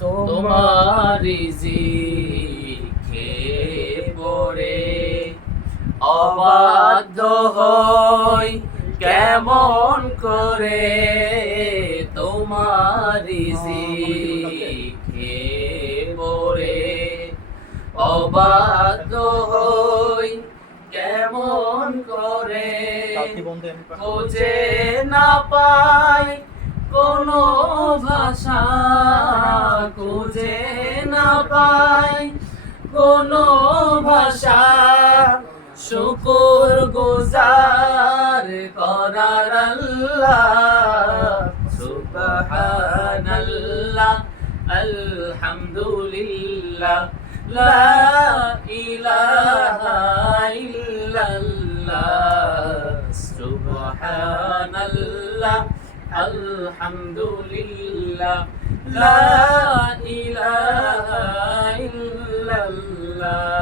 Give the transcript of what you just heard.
তোমার রিজিকে পড়ে অবাধ্য হই কেমন করে, তোমার রিজিকে পড়ে অবাধ্য হই কেমন করে, খুঁজে না পাই কোনো ভাষা, খুঁজে না পাই কোনো ভাষা, শুকর গুজার করার আল্লাহ। সুবহানাল্লাহ আলহামদুলিল্লাহ লা ইলাহা ইল্লাল্লাহ। সুবহানাল্লাহ আলহামদুলিল্লাহ লা ইলাহা ইল্লাল্লাহ।